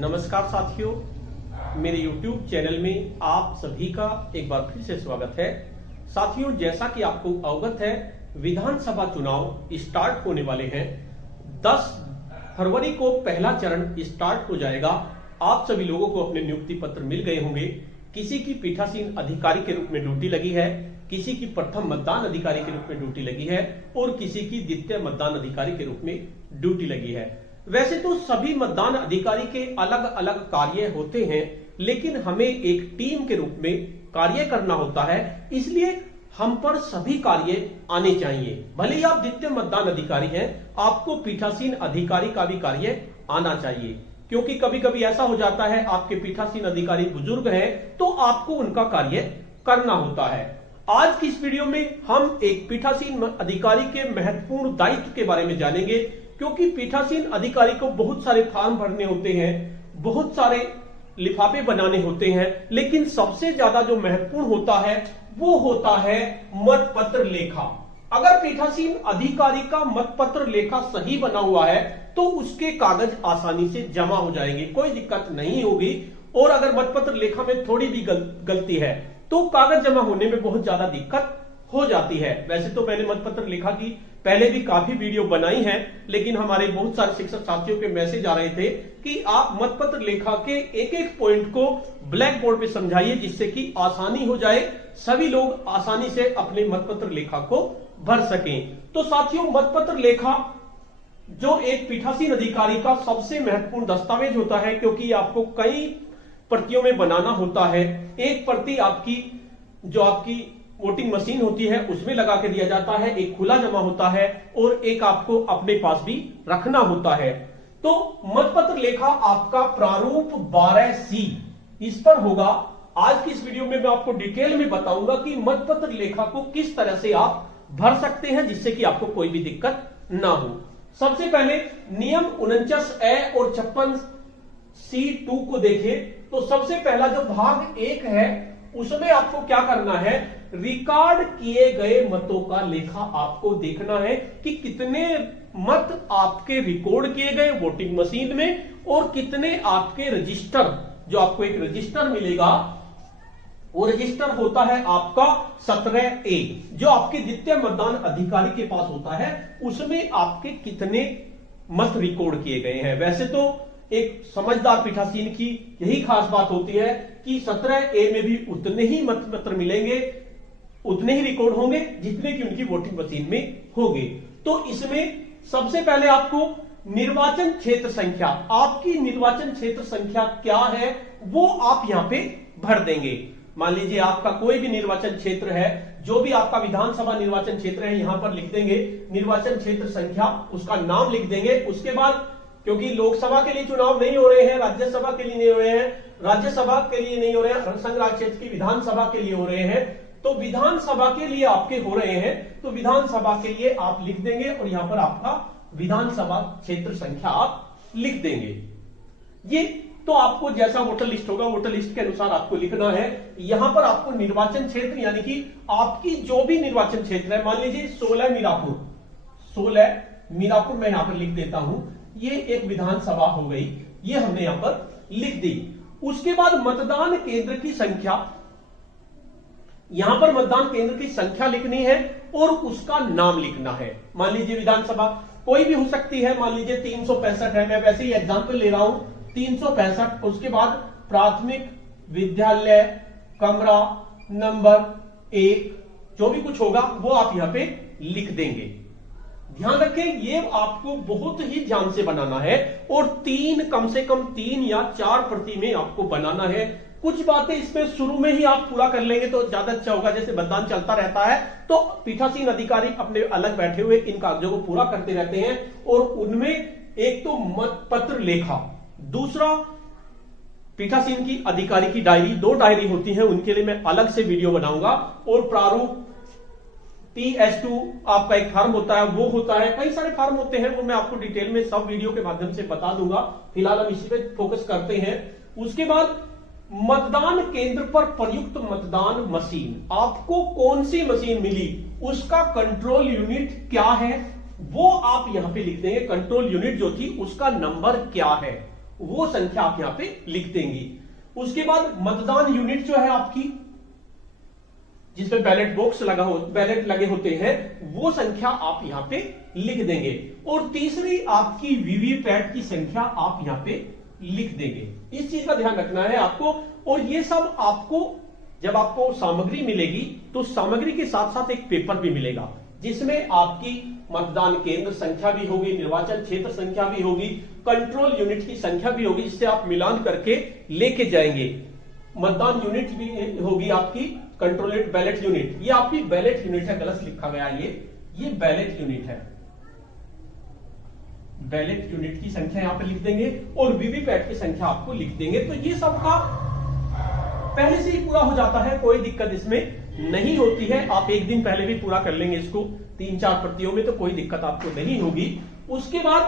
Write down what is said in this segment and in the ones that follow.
नमस्कार साथियों, मेरे YouTube चैनल में आप सभी का एक बार फिर से स्वागत है। साथियों, जैसा कि आपको अवगत है, विधानसभा चुनाव स्टार्ट होने वाले हैं। 10 फरवरी को पहला चरण स्टार्ट हो जाएगा। आप सभी लोगों को अपने नियुक्ति पत्र मिल गए होंगे। किसी की पीठासीन अधिकारी के रूप में ड्यूटी लगी है, किसी की प्रथम मतदान अधिकारी के रूप में ड्यूटी लगी है और किसी की द्वितीय मतदान अधिकारी के रूप में ड्यूटी लगी है। वैसे तो सभी मतदान अधिकारी के अलग अलग कार्य होते हैं, लेकिन हमें एक टीम के रूप में कार्य करना होता है, इसलिए हम पर सभी कार्य आने चाहिए। भले ही आप द्वितीय मतदान अधिकारी हैं, आपको पीठासीन अधिकारी का भी कार्य आना चाहिए, क्योंकि कभी कभी ऐसा हो जाता है आपके पीठासीन अधिकारी बुजुर्ग हैं तो आपको उनका कार्य करना होता है। आज की इस वीडियो में हम एक पीठासीन अधिकारी के महत्वपूर्ण दायित्व के बारे में जानेंगे, क्योंकि पीठासीन अधिकारी को बहुत सारे फॉर्म भरने होते हैं, बहुत सारे लिफाफे बनाने होते हैं, लेकिन सबसे ज्यादा जो महत्वपूर्ण होता है वो होता है मतपत्र लेखा। अगर पीठासीन अधिकारी का मतपत्र लेखा सही बना हुआ है तो उसके कागज आसानी से जमा हो जाएंगे, कोई दिक्कत नहीं होगी। और अगर मतपत्र लेखा में थोड़ी भी गलती है तो कागज जमा होने में बहुत ज्यादा दिक्कत हो जाती है। वैसे तो मैंने मतपत्र लेखा की पहले भी काफी वीडियो बनाई है, लेकिन हमारे बहुत सारे शिक्षक साथियों के मैसेज आ रहे थे कि आप मतपत्र लेखा के एक एक पॉइंट को ब्लैक बोर्ड पे समझाइए, जिससे कि आसानी हो जाए, सभी लोग आसानी से अपने मतपत्र लेखा को भर सकें। तो साथियों, मतपत्र लेखा जो एक पीठासीन अधिकारी का सबसे महत्वपूर्ण दस्तावेज होता है, क्योंकि आपको कई प्रतियों में बनाना होता है। एक प्रति आपकी वोटिंग मशीन होती है उसमें लगा के दिया जाता है, एक खुला जमा होता है और एक आपको अपने पास भी रखना होता है। तो मतपत्र लेखा आपका प्रारूप 12C इस पर होगा। आज की इस वीडियो में मैं आपको डिटेल में बताऊंगा कि मतपत्र लेखा को किस तरह से आप भर सकते हैं, जिससे कि आपको कोई भी दिक्कत ना हो। सबसे पहले नियम 49A और 56C2 को देखें तो सबसे पहला जो भाग 1 है उसमें आपको क्या करना है, रिकॉर्ड किए गए मतों का लेखा आपको देखना है कि कितने मत आपके रिकॉर्ड किए गए वोटिंग मशीन में और कितने आपके रजिस्टर, जो आपको एक रजिस्टर मिलेगा, वो रजिस्टर होता है आपका 17A, जो आपके द्वितीय मतदान अधिकारी के पास होता है, उसमें आपके कितने मत रिकॉर्ड किए गए हैं। वैसे तो एक समझदार पीठासीन की यही खास बात होती है कि 17A में भी उतने ही मत पत्र मिलेंगे, उतने ही रिकॉर्ड होंगे जितने की उनकी वोटिंग मशीन में होंगे। तो इसमें सबसे पहले आपको निर्वाचन क्षेत्र संख्या, आपकी निर्वाचन क्षेत्र संख्या क्या है वो आप यहां पे भर देंगे। मान लीजिए आपका कोई भी निर्वाचन क्षेत्र है, जो भी आपका विधानसभा निर्वाचन क्षेत्र है, यहां पर लिख देंगे निर्वाचन क्षेत्र संख्या, उसका नाम लिख देंगे। उसके बाद, क्योंकि लोकसभा के लिए चुनाव नहीं हो रहे हैं, राज्यसभा के लिए नहीं हो रहे हैं, राज्यसभा के लिए नहीं हो रहे हैं, संघ राज्य क्षेत्र की विधानसभा के लिए हो रहे हैं, तो विधानसभा के लिए आपके हो रहे हैं तो विधानसभा के लिए आप लिख देंगे और यहां पर आपका विधानसभा क्षेत्र संख्या आप लिख देंगे। ये तो आपको जैसा वोटर लिस्ट होगा, वोटर लिस्ट के अनुसार आपको लिखना है। यहां पर आपको निर्वाचन क्षेत्र, यानी कि आपकी जो भी निर्वाचन क्षेत्र है, मान लीजिए 16 मीरापुर मैं यहां पर लिख देता हूं, ये एक विधानसभा हो गई, ये हमने यहां पर लिख दी। उसके बाद मतदान केंद्र की संख्या, यहां पर मतदान केंद्र की संख्या लिखनी है और उसका नाम लिखना है। मान लीजिए विधानसभा कोई भी हो सकती है, मान लीजिए 365 है, मैं वैसे ही एग्जांपल ले रहा हूं 365। उसके बाद प्राथमिक विद्यालय कमरा नंबर 1, जो भी कुछ होगा वो आप यहां पे लिख देंगे। ध्यान रखें, ये आपको बहुत ही ध्यान से बनाना है और कम से कम 3 या 4 प्रति में आपको बनाना है। कुछ बातें इसमें शुरू में ही आप पूरा कर लेंगे तो ज्यादा अच्छा होगा। जैसे मतदान चलता रहता है तो पीठासीन अधिकारी अपने अलग बैठे हुए इन कागजों को पूरा करते रहते हैं, और उनमें एक तो मतपत्र लेखा, दूसरा पीठासीन की अधिकारी की डायरी, 2 डायरी होती है, उनके लिए मैं अलग से वीडियो बनाऊंगा। और प्रारूप PS2 आपका एक फॉर्म होता है, वो होता है, कई सारे फॉर्म होते हैं, वो मैं आपको डिटेल में सब वीडियो के माध्यम से बता दूंगा। फिलहाल हम इसी पे फोकस करते हैं। उसके बाद मतदान केंद्र पर प्रयुक्त मतदान मशीन, आपको कौन सी मशीन मिली, उसका कंट्रोल यूनिट क्या है वो आप यहां पे लिख देंगे। कंट्रोल यूनिट जो थी उसका नंबर क्या है, वो संख्या आप यहां पे लिख देंगे। उसके बाद मतदान यूनिट जो है आपकी, जिसमें बैलेट बॉक्स बैलेट लगे होते हैं, वो संख्या आप यहां पे लिख देंगे। और तीसरी आपकी वीवीपैट की संख्या आप यहां पे लिख देंगे। इस चीज का ध्यान रखना है आपको। और ये सब आपको जब आपको सामग्री मिलेगी तो सामग्री के साथ साथ एक पेपर भी मिलेगा, जिसमें आपकी मतदान केंद्र संख्या भी होगी, निर्वाचन क्षेत्र संख्या भी होगी, कंट्रोल यूनिट की संख्या भी होगी, जिससे आप मिलान करके लेके जाएंगे। मतदान यूनिट भी होगी आपकी, कंट्रोलेड बैलेट यूनिट। ये आपकी बैलेट यूनिट है, गलत लिखा गया ये बैलेट यूनिट है। बैलेट यूनिट की संख्या यहां पर लिख देंगे और वीवीपैट की संख्या आपको लिख देंगे। तो ये सब का पहले से ही पूरा हो जाता है, कोई दिक्कत इसमें नहीं होती है। आप एक दिन पहले भी पूरा कर लेंगे इसको 3-4 प्रतियों में, तो कोई दिक्कत आपको नहीं होगी। उसके बाद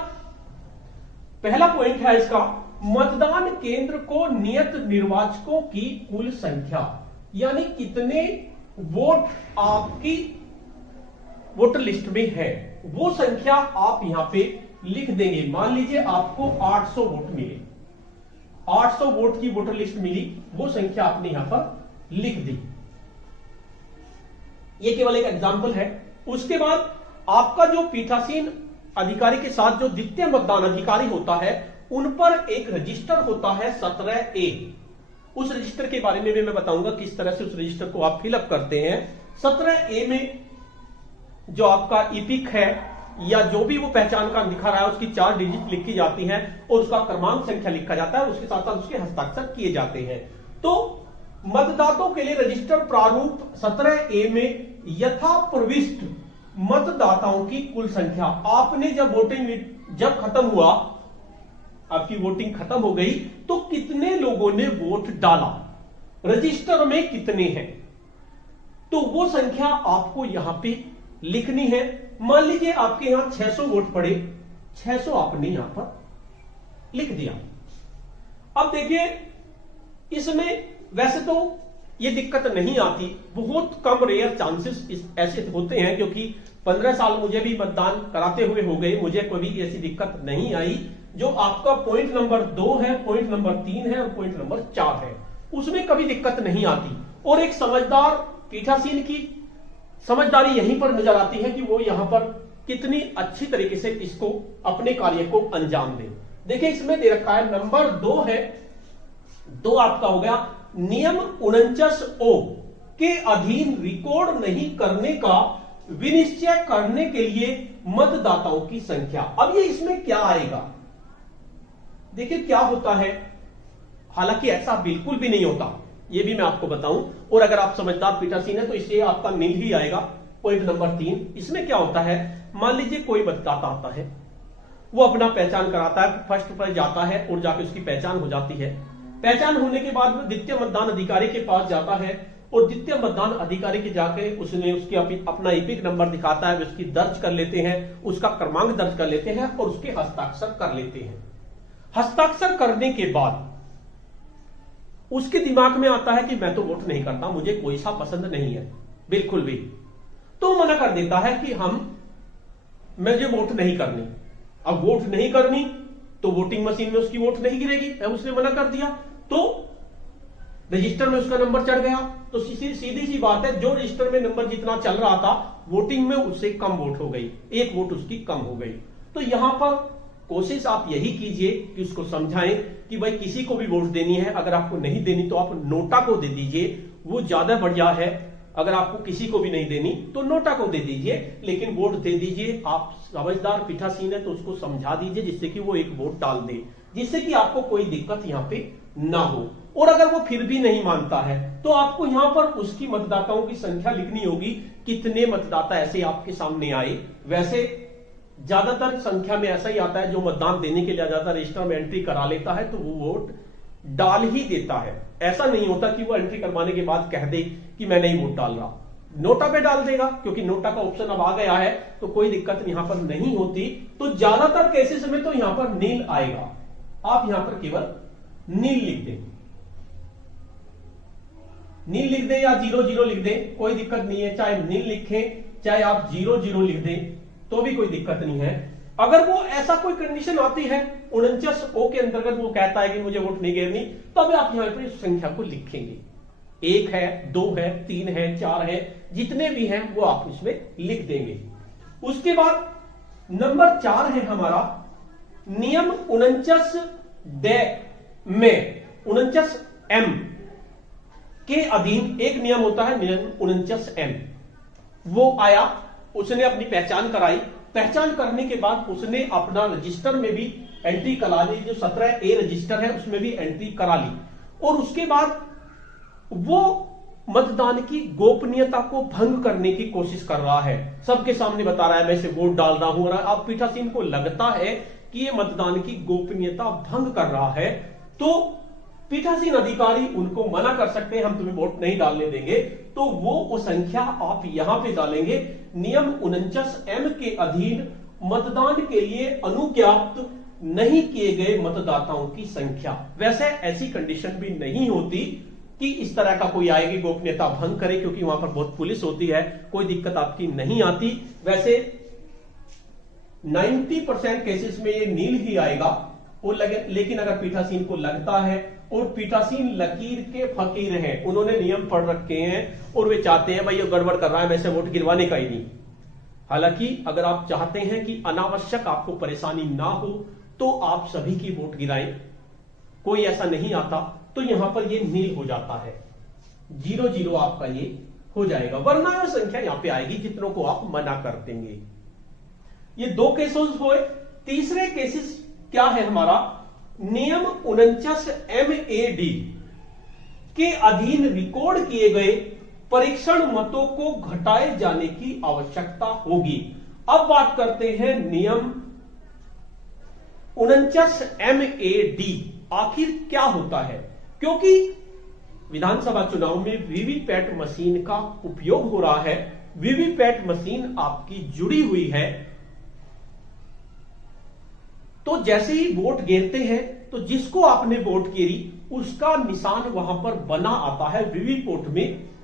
पहला पॉइंट है इसका, मतदान केंद्र को नियत निर्वाचकों की कुल संख्या, यानी कितने वोट आपकी वोटर लिस्ट में है, वो संख्या आप यहां पे लिख देंगे। मान लीजिए आपको 800 वोट मिले, 800 वोट की वोटर लिस्ट मिली, वो संख्या आपने यहां पर लिख दी। ये केवल एक एग्जांपल है। उसके बाद आपका जो पीठासीन अधिकारी के साथ जो द्वितीय मतदान अधिकारी होता है, उन पर एक रजिस्टर होता है 17A। उस रजिस्टर के बारे में भी मैं बताऊंगा किस तरह से उस रजिस्टर को आप फिलअप करते हैं। 17A में जो आपका ईपिक है या जो भी वो पहचान कार्ड दिखा रहा है, उसकी 4 डिजिट लिखी जाती हैं और उसका क्रमांक संख्या लिखा जाता है, उसके साथ साथ उसके हस्ताक्षर किए जाते हैं। तो मतदाताओं के लिए रजिस्टर प्रारूप 17A में यथा प्रविष्ट मतदाताओं की कुल संख्या, आपने जब वोटिंग जब खत्म हुआ, आपकी वोटिंग खत्म हो गई, तो कितने लोगों ने वोट डाला, रजिस्टर में कितने हैं, तो वो संख्या आपको यहां पे लिखनी है। मान लीजिए आपके यहां 600 वोट पड़े, 600 आपने यहां पर लिख दिया। अब देखिए, इसमें वैसे तो ये दिक्कत नहीं आती, बहुत कम रेयर चांसेस ऐसे होते हैं, क्योंकि 15 साल मुझे भी मतदान कराते हुए हो गए, मुझे कोई भी ऐसी दिक्कत नहीं आई। जो आपका पॉइंट नंबर 2 है, पॉइंट नंबर 3 है और पॉइंट नंबर 4 है, उसमें कभी दिक्कत नहीं आती। और एक समझदार पीठासीन की समझदारी यहीं पर नजर आती है कि वो यहां पर कितनी अच्छी तरीके से इसको अपने कार्य को अंजाम दे। देखिए, इसमें दे रखा है नंबर 2 है, 2 आपका हो गया नियम 49O के अधीन रिकॉर्ड नहीं करने का विनिश्चय करने के लिए मतदाताओं की संख्या। अब ये इसमें क्या आएगा, देखिए क्या होता है, हालांकि ऐसा बिल्कुल भी नहीं होता, ये भी मैं आपको बताऊं। और अगर आप समझदार पीठासीन है तो इससे आपका नींद ही आएगा। पॉइंट नंबर 3, इसमें क्या होता है, मान लीजिए कोई मतदाता आता है, वो अपना पहचान कराता है, फर्स्ट पर जाता है और जाके उसकी पहचान हो जाती है। पहचान होने के बाद वो द्वितीय मतदान अधिकारी के पास जाता है और द्वितीय मतदान अधिकारी के जाके उसने उसके अपना ईपिक नंबर दिखाता है, उसकी दर्ज कर लेते हैं, उसका क्रमांक दर्ज कर लेते हैं और उसके हस्ताक्षर कर लेते हैं। हस्ताक्षर करने के बाद उसके दिमाग में आता है कि मैं तो वोट नहीं करता, मुझे कोई सा पसंद नहीं है बिल्कुल भी, तो मना कर देता है कि मुझे वोट नहीं करनी। अब वोट नहीं करनी तो वोटिंग मशीन में उसकी वोट नहीं गिरेगी, उसने मना कर दिया, तो रजिस्टर में उसका नंबर चढ़ गया। तो सीधी सी बात है, जो रजिस्टर में नंबर जितना चल रहा था, वोटिंग में उससे कम वोट हो गई, 1 वोट उसकी कम हो गई। तो यहां पर कोशिश आप यही कीजिए कि उसको समझाएं कि भाई किसी को भी वोट देनी है, अगर आपको नहीं देनी तो आप नोटा को दे दीजिए, वो ज्यादा बढ़िया है। अगर आपको किसी को भी नहीं देनी तो नोटा को दे दीजिए, लेकिन वोट दे दीजिए। आप समझदार पीठासीन है तो उसको समझा दीजिए, जिससे कि वो 1 वोट डाल दे, जिससे कि आपको कोई दिक्कत यहां पे ना हो। और अगर वो फिर भी नहीं मानता है तो आपको यहां पर उसकी मतदाताओं की संख्या लिखनी होगी, कितने मतदाता ऐसे आपके सामने आए। वैसे ज्यादातर संख्या में ऐसा ही आता है, जो मतदान देने के लिए जाता है, रजिस्टर में एंट्री करा लेता है तो वो वोट डाल ही देता है। ऐसा नहीं होता कि वो एंट्री करवाने के बाद कह दे कि मैं नहीं वोट डाल रहा, नोटा पे डाल देगा, क्योंकि नोटा का ऑप्शन अब आ गया है, तो कोई दिक्कत यहां पर नहीं होती। तो ज्यादातर केसेस में तो यहां पर नील आएगा, आप यहां पर केवल नील लिख दें, नील लिख दें या 00 लिख दें, कोई दिक्कत नहीं है। चाहे नील लिखें चाहे आप 00 लिख दें तो भी कोई दिक्कत नहीं है। अगर वो ऐसा कोई कंडीशन आती है 49 के अंतर्गत वो कहता है कि मुझे वोट नहीं गिरनी, तब आप यहां पर इस संख्या को लिखेंगे। 1 है, 2 है, 3 है, 4 है, जितने भी हैं वो आप इसमें लिख देंगे। उसके बाद नंबर 4 है हमारा नियम 49 में 49M के अधीन एक नियम होता है नियम 49M। वो आया, उसने अपनी पहचान कराई, पहचान करने के बाद उसने अपना रजिस्टर में भी एंट्री करा ली, जो 17A रजिस्टर है उसमें भी एंट्री करा ली, और उसके बाद वो मतदान की गोपनीयता को भंग करने की कोशिश कर रहा है। सबके सामने बता रहा है मैं इसे वोट डाल रहा हूं, और अब पीठासीन को लगता है कि ये मतदान की गोपनीयता भंग कर रहा है, तो पीठासीन अधिकारी उनको मना कर सकते हैं, हम तुम्हें वोट नहीं डालने देंगे। तो वो संख्या आप यहां पे डालेंगे, नियम 49M के अधीन मतदान के लिए अनुज्ञात नहीं किए गए मतदाताओं की संख्या। वैसे ऐसी कंडीशन भी नहीं होती कि इस तरह का कोई आएगी गोपनीयता भंग करे, क्योंकि वहां पर बहुत पुलिस होती है, कोई दिक्कत आपकी नहीं आती। वैसे 90% केसेस में ये नील ही आएगा, लेकिन अगर पीठासीन को लगता है, और पीठासीन लकीर के फकीर हैं, उन्होंने नियम पढ़ रखे हैं और वे चाहते हैं भाई ये गड़बड़ कर रहा है, वैसे वोट गिरवाने का ही नहीं। हालांकि अगर आप चाहते हैं कि अनावश्यक आपको परेशानी ना हो तो आप सभी की वोट गिराएं, कोई ऐसा नहीं आता, तो यहां पर ये नील हो जाता है, 0-0 आपका ये हो जाएगा, वरना यह संख्या यहां पे आएगी जितनों को आप मना कर देंगे। ये 2 केसेस हुए। तीसरे केसेस क्या है हमारा, नियम 49MAD के अधीन रिकॉर्ड किए गए परीक्षण मतों को घटाए जाने की आवश्यकता होगी। अब बात करते हैं नियम 49MAD आखिर क्या होता है, क्योंकि विधानसभा चुनाव में वीवीपैट मशीन का उपयोग हो रहा है, वीवीपैट मशीन आपकी जुड़ी हुई है, तो जैसे ही वोट गिरते हैं तो जिसको आपने वोट गिरी उसका निशान वहां पर बना आता है,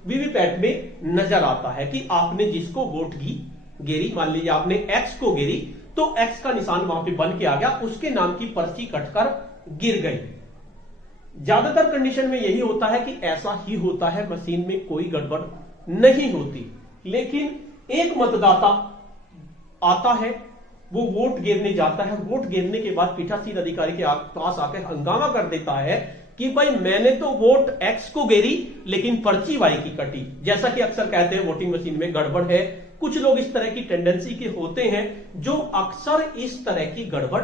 वीवीपैट में नजर आता है कि आपने जिसको वोट गिरी, मान लीजिए आपने एक्स को गिरी, तो एक्स का निशान वहां पे बन के आ गया, उसके नाम की पर्ची कटकर गिर गई। ज्यादातर कंडीशन में यही होता है कि ऐसा ही होता है, मशीन में कोई गड़बड़ नहीं होती, लेकिन एक मतदाता आता है, वो वोट गिरने जाता है, वोट गिरने के बाद पीठासीन अधिकारी के पास आकर हंगामा कर देता है कि भाई मैंने तो वोट एक्स को गिरी लेकिन पर्ची वाई की कटी। जैसा कि अक्सर कहते हैं वोटिंग मशीन में गड़बड़ है, कुछ लोग इस तरह की टेंडेंसी के होते हैं जो अक्सर इस तरह की गड़बड़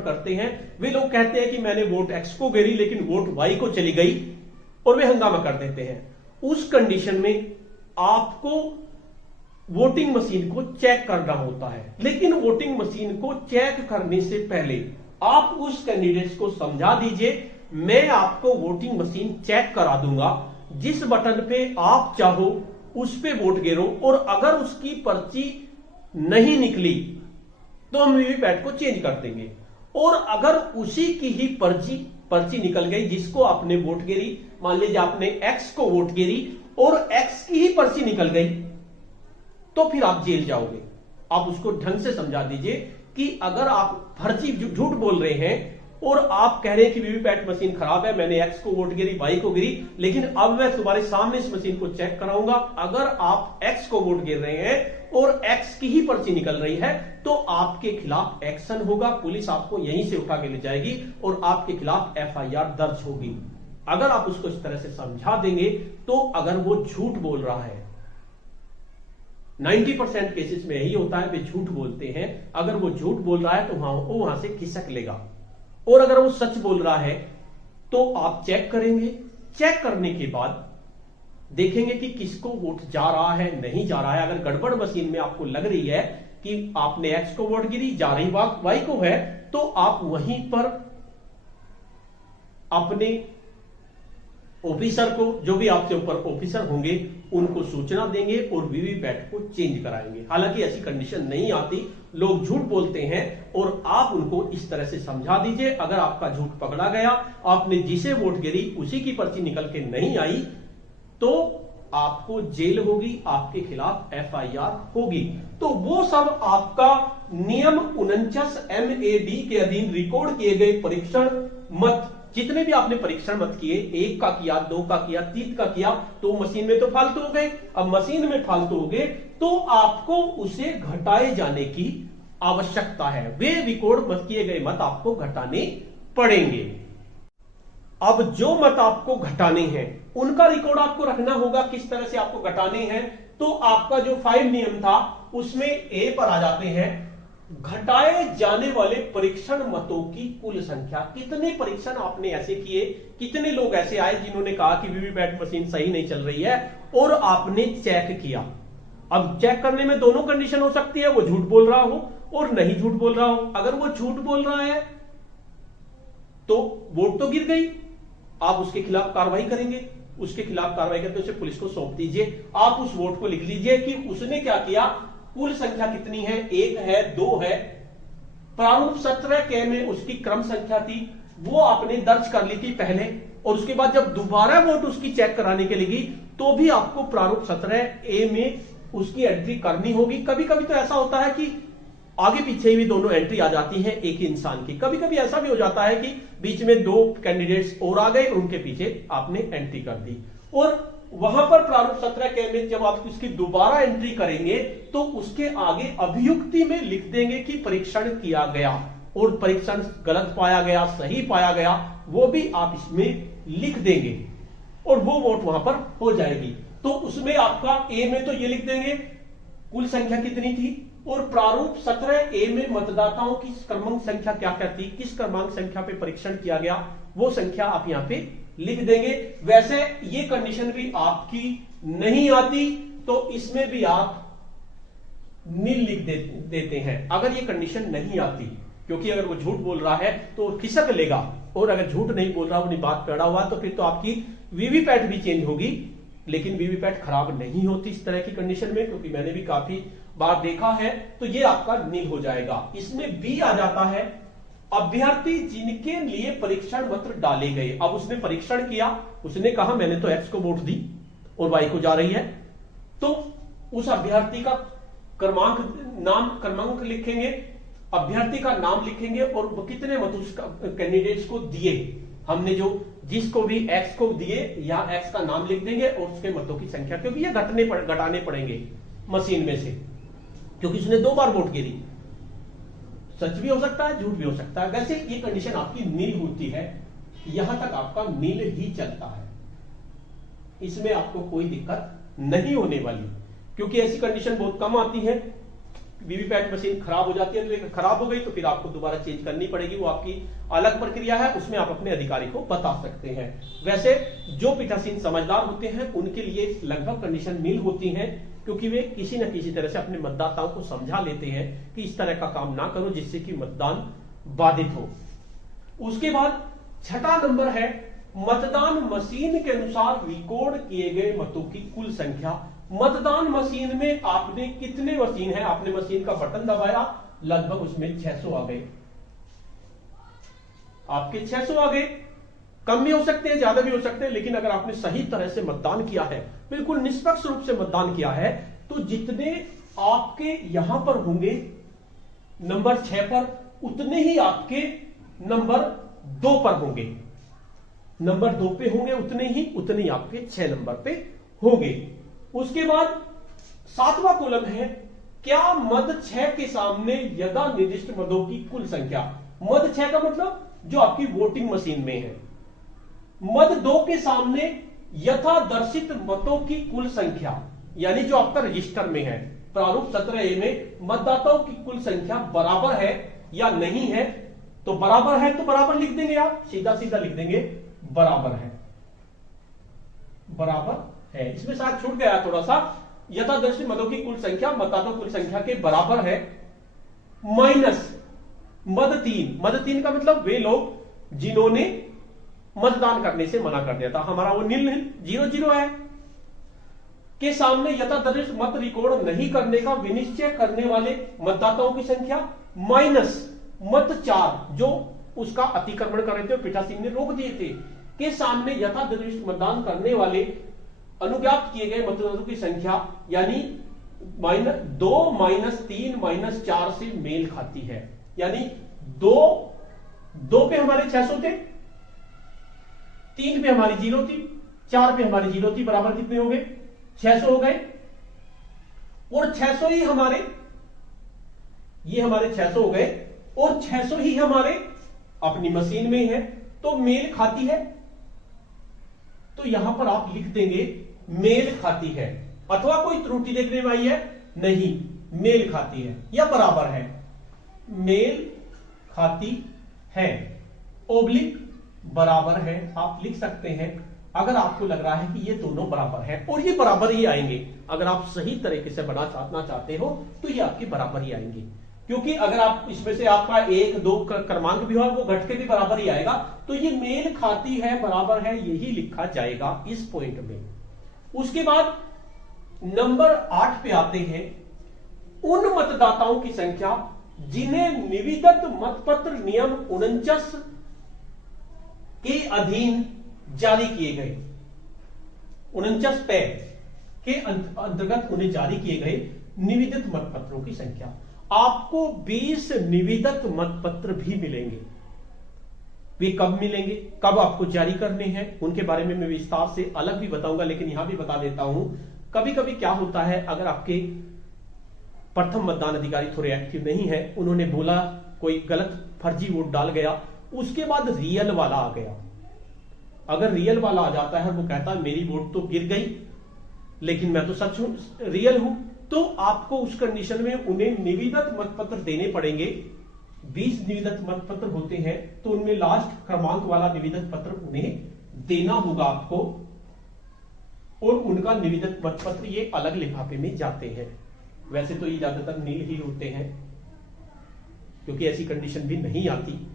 करते हैं, वे लोग कहते हैं कि मैंने वोट एक्स को गिरी लेकिन वोट वाई को चली गई, और वे हंगामा कर देते हैं। उस कंडीशन में आपको वोटिंग मशीन को चेक करना होता है, लेकिन वोटिंग मशीन को चेक करने से पहले आप उस कैंडिडेट्स को समझा दीजिए, मैं आपको वोटिंग मशीन चेक करा दूंगा, जिस बटन पे आप चाहो उस पे वोट गिरो, और अगर उसकी पर्ची नहीं निकली तो हम वीवीपैट को चेंज कर देंगे, और अगर उसी की ही पर्ची निकल गई जिसको आपने वोट गिरी, मान लीजिए आपने एक्स को वोट गिरी और एक्स की ही पर्ची निकल गई, तो फिर आप जेल जाओगे। आप उसको ढंग से समझा दीजिए कि अगर आप फर्जी झूठ बोल रहे हैं और आप कह रहे हैं कि वीवीपैट मशीन खराब है, मैंने एक्स को वोट गिरी, वाई को गिरी, लेकिन अब मैं तुम्हारे सामने इस मशीन को चेक कराऊंगा, अगर आप एक्स को वोट गिर रहे हैं और एक्स की ही पर्ची निकल रही है तो आपके खिलाफ एक्शन होगा, पुलिस आपको यहीं से उठा के ले जाएगी और आपके खिलाफ FIR दर्ज होगी। अगर आप उसको इस तरह से समझा देंगे तो अगर वो झूठ बोल रहा है, 90% केसेस में यही होता है, वे झूठ बोलते हैं, अगर वो झूठ बोल रहा है तो वो वहां से खिसक लेगा, और अगर वो सच बोल रहा है तो आप चेक करेंगे, चेक करने के बाद देखेंगे कि किसको वोट जा रहा है, नहीं जा रहा है। अगर गड़बड़ मशीन में आपको लग रही है कि आपने एक्स को वोट गिरी, जा रही वाई को है, तो आप वहीं पर अपने ऑफिसर को, जो भी आपसे ऊपर ऑफिसर होंगे, उनको सूचना देंगे और वीवीपैट को चेंज कराएंगे। हालांकि ऐसी कंडीशन नहीं आती, लोग झूठ बोलते हैं और आप उनको इस तरह से समझा दीजिए, अगर आपका झूठ पकड़ा गया, आपने जिसे वोट गिरी उसी की पर्ची निकल के नहीं आई, तो आपको जेल होगी, आपके खिलाफ FIR होगी। तो वो सब आपका नियम 49 MAD के अधीन रिकॉर्ड किए गए परीक्षण मत, जितने भी आपने परीक्षण मत किए, 1 का किया, 2 का किया, 3 का किया, तो मशीन में तो फालतू हो गए। अब मशीन में फालतू हो गए तो आपको उसे घटाए जाने की आवश्यकता है। वे रिकॉर्ड मत किए गए मत आपको घटाने पड़ेंगे। अब जो मत आपको घटाने हैं उनका रिकॉर्ड आपको रखना होगा। किस तरह से आपको घटाने हैं, तो आपका जो 5 नियम था उसमें ए पर आ जाते हैं, घटाए जाने वाले परीक्षण मतों की कुल संख्या। कितने परीक्षण आपने ऐसे किए, कितने लोग ऐसे आए जिन्होंने कहा कि वीवीपैट मशीन सही नहीं चल रही है और आपने चेक किया। अब चेक करने में दोनों कंडीशन हो सकती है, वो झूठ बोल रहा हो और नहीं झूठ बोल रहा हो। अगर वो झूठ बोल रहा है तो वोट तो गिर गई, आप उसके खिलाफ कार्रवाई करेंगे। उसके खिलाफ कार्रवाई करके उसे पुलिस को सौंप दीजिए। आप उस वोट को लिख लीजिए कि उसने क्या किया, कुल संख्या कितनी है, 1 है, 2 है। प्रारूप 17 के में उसकी क्रम संख्या थी, वो आपने दर्ज कर ली थी पहले, और उसके बाद जब दोबारा वोट उसकी चेक कराने के लिए तो भी आपको प्रारूप 17A में उसकी एंट्री करनी होगी। कभी कभी तो ऐसा होता है कि आगे पीछे भी दोनों एंट्री आ जाती है एक ही इंसान की। कभी कभी ऐसा भी हो जाता है कि बीच में 2 कैंडिडेट्स और आ गए, उनके पीछे आपने एंट्री कर दी। और वहां पर प्रारूप 17 के में जब आप इसकी दोबारा एंट्री करेंगे तो उसके आगे अभियुक्ति में लिख देंगे कि परीक्षण किया गया, और परीक्षण गलत पाया गया, सही पाया गया, वो भी आप इसमें लिख देंगे और वो वोट वहां पर हो जाएगी। तो उसमें आपका ए में तो ये लिख देंगे कुल संख्या कितनी थी, और प्रारूप 17A में मतदाताओं की क्रमांक संख्या क्या क्या थी, किस क्रमांक संख्या पे परीक्षण किया गया, वो संख्या आप यहां पे लिख देंगे। वैसे ये कंडीशन भी आपकी नहीं आती तो इसमें भी आप नील लिख देते हैं अगर ये कंडीशन नहीं आती, क्योंकि अगर वो झूठ बोल रहा है तो खिसक लेगा, और अगर झूठ नहीं बोल रहा, अपनी बात पे अड़ा हुआ, तो फिर तो आपकी वीवीपैट भी चेंज होगी। लेकिन वीवीपैट खराब नहीं होती इस तरह की कंडीशन में, क्योंकि मैंने भी काफी बार देखा है। तो ये आपका नील हो जाएगा। इसमें बी आ जाता है, अभ्यर्थी जिनके लिए परीक्षण पत्र डाले गए। अब उसने परीक्षण किया, उसने कहा मैंने तो एक्स को वोट दी और वाई को जा रही है, तो उस अभ्यर्थी का क्रमांक लिखेंगे, अभ्यर्थी का नाम लिखेंगे और वो कितने मत उस कैंडिडेट्स को दिए। हमने जो जिसको भी एक्स को दिए या एक्स का नाम लिख देंगे और उसके मतों की संख्या, क्योंकि ये घटाने पड़ेंगे मशीन में से, क्योंकि उसने 2 बार वोट गिरी। सच भी हो सकता है, झूठ भी हो सकता है। वैसे ये कंडीशन आपकी नील होती है, यहां तक आपका नील ही चलता है, इसमें आपको कोई दिक्कत नहीं होने वाली, क्योंकि ऐसी कंडीशन बहुत कम आती है। वीवीपैट मशीन खराब हो जाती है, तो एक खराब हो गई तो फिर आपको दोबारा चेंज करनी पड़ेगी, वो आपकी अलग प्रक्रिया है, उसमें आप अपने अधिकारी को बता सकते हैं। वैसे जो पीठासीन समझदार होते हैं उनके लिए लगभग कंडीशन नील होती है, क्योंकि वे किसी न किसी तरह से अपने मतदाताओं को समझा लेते हैं कि इस तरह का काम ना करो जिससे कि मतदान बाधित हो। उसके बाद 6ठा नंबर है, मतदान मशीन के अनुसार रिकॉर्ड किए गए मतों की कुल संख्या। मतदान मशीन में आपने कितने मशीन है, आपने मशीन का बटन दबाया, लगभग उसमें 600 आ गए, आपके 600 आ गए। कम भी हो सकते हैं, ज्यादा भी हो सकते हैं, लेकिन अगर आपने सही तरह से मतदान किया है, बिल्कुल निष्पक्ष रूप से मतदान किया है, तो जितने आपके यहां पर होंगे नंबर 6 पर, उतने ही आपके नंबर 2 पर होंगे। नंबर 2 पे होंगे उतने ही आपके 6 नंबर पे होंगे। उसके बाद 7वां कॉलम है, क्या मद 6 के सामने यदा निर्दिष्ट मदों की कुल संख्या। मद 6 का मतलब जो आपकी वोटिंग मशीन में है, मद 2 के सामने यथादर्शित मतों की कुल संख्या, यानी जो आपका रजिस्टर में है, प्रारूप 17A में मतदाताओं की कुल संख्या बराबर है या नहीं है, तो बराबर है तो बराबर लिख देंगे, आप सीधा सीधा लिख देंगे बराबर है, बराबर है। इसमें शायद छूट गया थोड़ा सा, यथादर्शित मतों की कुल संख्या मतदाताओं कुल संख्या के बराबर है, माइनस मद 3। मद 3 का मतलब वे लोग जिन्होंने मतदान करने से मना कर दिया था, हमारा वो नील 0 है, के सामने यथादर्शित मत रिकॉर्ड नहीं करने का विनिश्चय करने वाले मतदाताओं की संख्या, माइनस मत 4 जो उसका अतिक्रमण कर रहे थे और पीठासीन ने रोक दिए थे, के सामने यथादर्शित मतदान करने वाले अनुज्ञात किए गए मतदाताओं की संख्या यानी -2 -3 -4 से मेल खाती है। यानी दो पे हमारे 600 थे, 3 पे हमारी 0 थी, 4 पे हमारी 0 थी, बराबर कितने हो गए? 600 हो गए। और 600 ही हमारे, ये हमारे 600 हो गए और 600 ही हमारे अपनी मशीन में है, तो मेल खाती है। तो यहां पर आप लिख देंगे मेल खाती है, अथवा कोई त्रुटि देखने में आई है? नहीं, मेल खाती है या बराबर है, मेल खाती है ओब्लिक बराबर है, आप लिख सकते हैं। अगर आपको लग रहा है कि ये दोनों बराबर है, और ये बराबर ही आएंगे, अगर आप सही तरीके से बनाना चाहते हो तो ये आपके बराबर ही आएंगे, क्योंकि अगर आप इसमें से आपका 1 2 क्रमांक भी हो, वो घट के भी बराबर ही आएगा। तो ये मेल खाती है, बराबर है, यही लिखा जाएगा इस पॉइंट में। उसके बाद नंबर 8 पे आते हैं, उन मतदाताओं की संख्या जिन्हें निविदत मतपत्र नियम 49 के अधीन जारी किए गए, 49 पे के अंतर्गत उन्हें जारी किए गए निविदित मतपत्रों की संख्या। आपको 20 निविदत मतपत्र भी मिलेंगे। वे कब मिलेंगे, कब आपको जारी करने हैं, उनके बारे में मैं विस्तार से अलग भी बताऊंगा, लेकिन यहां भी बता देता हूं। कभी कभी क्या होता है, अगर आपके प्रथम मतदान अधिकारी थोड़े एक्टिव नहीं है, उन्होंने बोला कोई गलत फर्जी वोट डाल गया, उसके बाद रियल वाला आ गया। अगर रियल वाला आ जाता है, वो कहता है मेरी वोट तो गिर गई, लेकिन मैं तो सच हूं, रियल हूं, तो आपको उस कंडीशन में उन्हें निविदत मतपत्र देने पड़ेंगे। 20 निविदत मतपत्र होते हैं, तो उनमें लास्ट क्रमांक वाला निविदत पत्र उन्हें देना होगा आपको, और उनका निविदत मतपत्र ये अलग लिफाफे में जाते हैं। वैसे तो ये ज्यादातर नील ही होते हैं, क्योंकि ऐसी कंडीशन भी नहीं आती।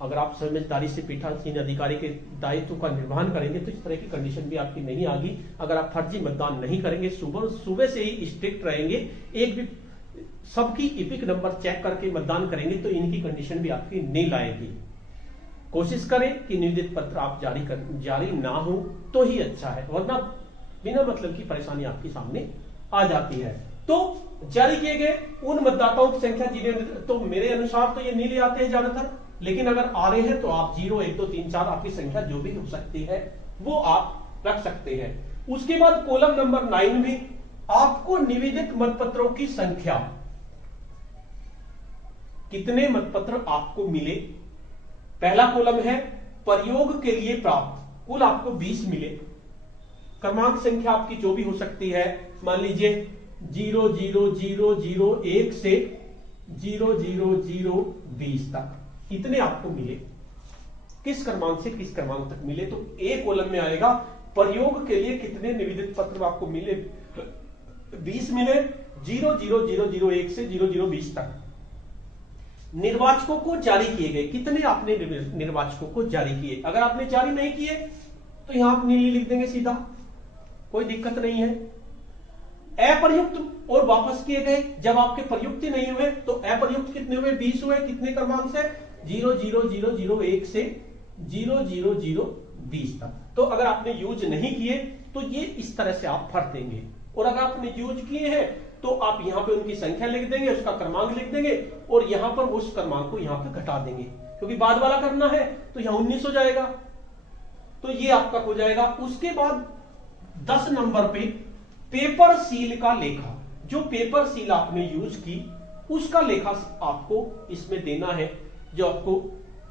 अगर आप समझदारी से पीठासीन अधिकारी के दायित्व का निर्वहन करेंगे तो इस तरह की कंडीशन भी आपकी नहीं आएगी। अगर आप फर्जी मतदान नहीं करेंगे, सुबह से ही स्ट्रिक्ट रहेंगे, एक भी सबकी इपिक नंबर चेक करके मतदान करेंगे, तो इनकी कंडीशन भी आपकी नहीं लाएगी। कोशिश करें कि निविदित पत्र आप जारी ना हो तो ही अच्छा है, वरना बिना मतलब की परेशानी आपके सामने आ जाती है। तो जारी किए गए उन मतदाताओं की संख्या जिन्हें, तो मेरे अनुसार तो ये नीले आते हैं ज्यादातर, लेकिन अगर आ रहे हैं तो आप 0 1 2 3 4 आपकी संख्या जो भी हो सकती है वो आप रख सकते हैं। उसके बाद कॉलम नंबर 9 में आपको निवेदित मतपत्रों की संख्या, कितने मतपत्र आपको मिले। पहला कॉलम है प्रयोग के लिए प्राप्त, कुल आपको 20 मिले। क्रमांक संख्या आपकी जो भी हो सकती है, मान लीजिए 00001 से 00020 तक, इतने आपको मिले। किस क्रमांक से किस क्रमांक तक मिले, तो ए कॉलम में आएगा प्रयोग के लिए कितने निवेदित पत्र आपको मिले, 20 मिले। 00001 से 0020 तक। निर्वाचकों को जारी किए गए, कितने आपने निर्वाचकों को जारी किए। अगर आपने जारी नहीं किए तो यहां आप नीली लिख देंगे सीधा, कोई दिक्कत नहीं है। अप्रयुक्त और वापस किए गए, जब आपके प्रयुक्त नहीं हुए तो अप्रयुक्त कितने हुए, 20 हुए। कितने क्रमांक से, 00001 से 00020 तक। तो अगर आपने यूज नहीं किए तो ये इस तरह से आप भर देंगे, और अगर आपने यूज किए हैं तो आप यहां पे उनकी संख्या लिख देंगे, उसका क्रमांक लिख देंगे, और यहां पर उस क्रमांक को यहां पे घटा देंगे, क्योंकि बाद वाला करना है तो यहां 19 हो जाएगा, तो ये आपका हो जाएगा। उसके बाद 10 नंबर पे पेपर सील का लेखा, जो पेपर सील आपने यूज की उसका लेखा आपको इसमें देना है। जो आपको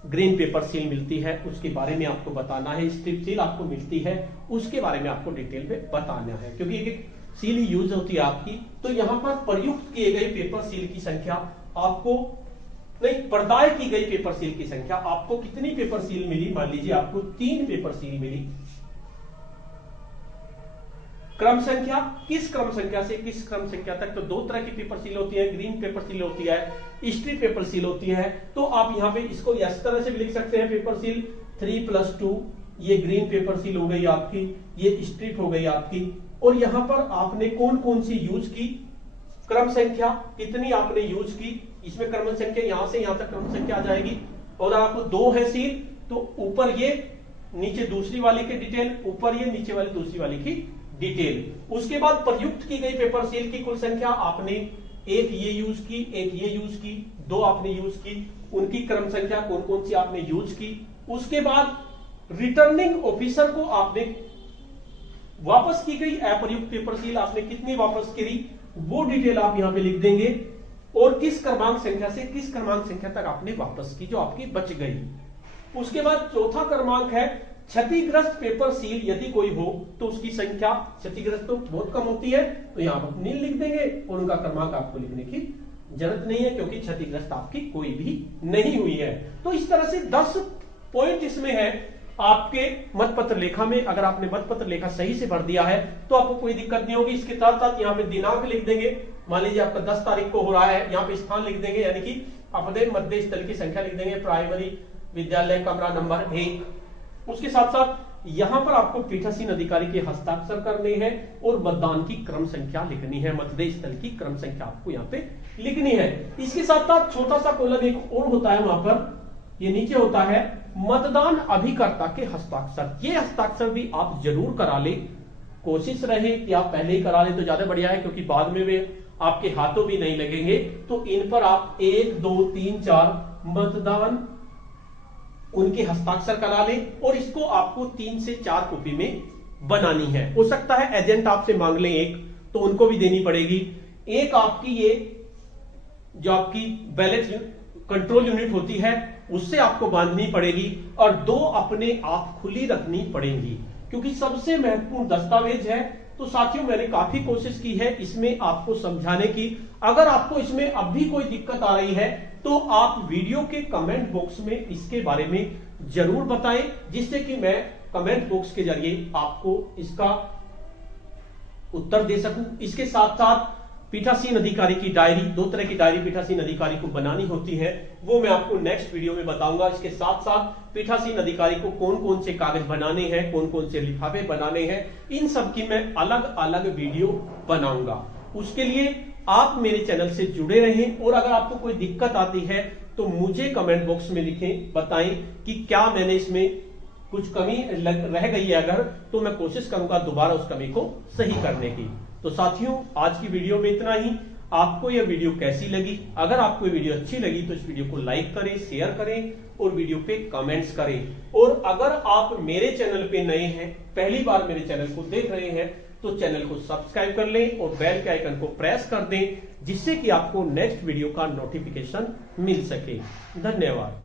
ग्रीन पेपर सील मिलती है उसके बारे में आपको बताना है, स्ट्रिप सील आपको मिलती है उसके बारे में आपको डिटेल में बताना है, क्योंकि एक सील यूज होती है आपकी। तो यहां पर प्रयुक्त किए गए पेपर सील की संख्या आपको नहीं, प्रदाय की गई पेपर सील की संख्या आपको कितनी पेपर सील मिली, मान लीजिए आपको 3 पेपर सील मिली। क्रम संख्या, किस क्रम संख्या से किस क्रम संख्या तक, तो 2 तरह की पेपर सील होती है, ग्रीन पेपर सील होती है, स्ट्रिप पेपर सील होती है। तो आप यहां पे इसको इस तरह से भी लिख सकते हैं, पेपर सील 3+2, ये ग्रीन पेपर सील हो गई आपकी, ये स्ट्रिप हो गई आपकी। और यहां पर आपने कौन कौन सी यूज की, क्रम संख्या कितनी आपने यूज की, इसमें क्रम संख्या यहां से यहां तक क्रम संख्या आ जाएगी। और आपको 2 है सील तो ऊपर ये नीचे दूसरी वाली की डिटेल, ऊपर ये नीचे वाली दूसरी वाली की डिटेल। उसके बाद प्रयुक्त की गई पेपर सील की कुल संख्या, आपने एक ये यूज की, एक ये यूज की, दो आपने यूज की, उनकी क्रम संख्या कौन कौन सी आपने यूज की। उसके बाद रिटर्निंग ऑफिसर को आपने वापस की गई अप्रयुक्त पेपर सील आपने कितनी वापस करी, वो डिटेल आप यहां पे लिख देंगे, और किस क्रमांक संख्या से किस क्रमांक संख्या तक आपने वापस की जो आपकी बच गई। उसके बाद चौथा क्रमांक है क्षतिग्रस्त पेपर सील, यदि कोई हो तो उसकी संख्या, क्षतिग्रस्त तो बहुत कम होती है तो यहां पर नील लिख देंगे, और उनका क्रमांक आपको लिखने की जरूरत नहीं है क्योंकि क्षतिग्रस्त आपकी कोई भी नहीं हुई है। तो इस तरह से 10 पॉइंट इसमें है आपके मतपत्र लेखा में। अगर आपने मतपत्र लेखा सही से भर दिया है तो आपको कोई दिक्कत नहीं होगी। इसके साथ साथ यहाँ पे दिनांक लिख देंगे, मान लीजिए आपका 10 तारीख को हो रहा है, यहाँ पे स्थान लिख देंगे, यानी कि अपने मध्य स्थल की संख्या लिख देंगे, प्राइमरी विद्यालय कमरा नंबर 1। उसके साथ साथ यहां पर आपको पीठासीन अधिकारी के हस्ताक्षर करने हैं और मतदान की क्रम संख्या लिखनी है, मतदेय स्थल की क्रम संख्या आपको यहाँ पे लिखनी है। इसके साथ साथ छोटा सा कॉलम एक और होता है, वहां पर ये नीचे होता है मतदान अभिकर्ता के हस्ताक्षर। ये हस्ताक्षर भी आप जरूर करा ले, कोशिश रहे कि आप पहले ही करा ले तो ज्यादा बढ़िया है, क्योंकि बाद में वे आपके हाथों भी नहीं लगेंगे। तो इन पर आप 1 2 3 4 मतदान उनके हस्ताक्षर करा ले, और इसको आपको 3 से 4 कॉपी में बनानी है। हो सकता है एजेंट आपसे मांग ले एक, तो उनको भी देनी पड़ेगी। एक आपकी ये जो आपकी बैलेट कंट्रोल यूनिट होती है उससे आपको बांधनी पड़ेगी, और 2 अपने आप खुली रखनी पड़ेंगी, क्योंकि सबसे महत्वपूर्ण दस्तावेज है। तो साथियों मैंने काफी कोशिश की है इसमें आपको समझाने की। अगर आपको इसमें अब भी कोई दिक्कत आ रही है तो आप वीडियो के कमेंट बॉक्स में इसके बारे में जरूर बताएं, जिससे कि मैं कमेंट बॉक्स के जरिए आपको इसका उत्तर दे सकूं। इसके साथ साथ पीठासीन अधिकारी की डायरी, 2 तरह की डायरी पीठासीन अधिकारी को बनानी होती है, वो मैं आपको नेक्स्ट वीडियो में बताऊंगा। इसके साथ साथ पीठासीन अधिकारी को कौन कौन से कागज बनाने हैं, कौन कौन से लिफाफे बनाने हैं, इन सब की मैं अलग अलग वीडियो बनाऊंगा। उसके लिए आप मेरे चैनल से जुड़े रहें, और अगर आपको कोई दिक्कत आती है तो मुझे कमेंट बॉक्स में लिखें, बताएं कि क्या मैंने इसमें कुछ कमी रह गई है, अगर तो मैं कोशिश करूंगा दोबारा उस कमी को सही करने की। तो साथियों आज की वीडियो में इतना ही। आपको यह वीडियो कैसी लगी? अगर आपको ये वीडियो अच्छी लगी तो इस वीडियो को लाइक करें, शेयर करें और वीडियो पे कमेंट्स करें। और अगर आप मेरे चैनल पे नए हैं, पहली बार मेरे चैनल को देख रहे हैं, तो चैनल को सब्सक्राइब कर लें और बेल के आइकन को प्रेस कर दें, जिससे कि आपको नेक्स्ट वीडियो का नोटिफिकेशन मिल सके। धन्यवाद।